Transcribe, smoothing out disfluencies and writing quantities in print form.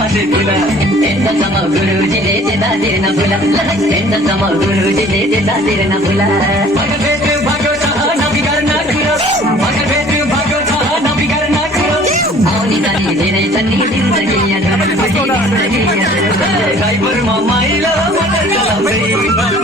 माझे तुला एकदा सम गुरुजी देते दादीर न फुला एकदा सम गुरुजी देते दादीर न फुला मग भेट भाग्यो चाहना बिगार्ना कुरो मग भेट भाग्यो चाहना बिगार्ना कुरो आउनी जानी धेरै छन् नि जिन्दगी यहाँ ड्राइभरमा माइलो मोटर चलाउँदै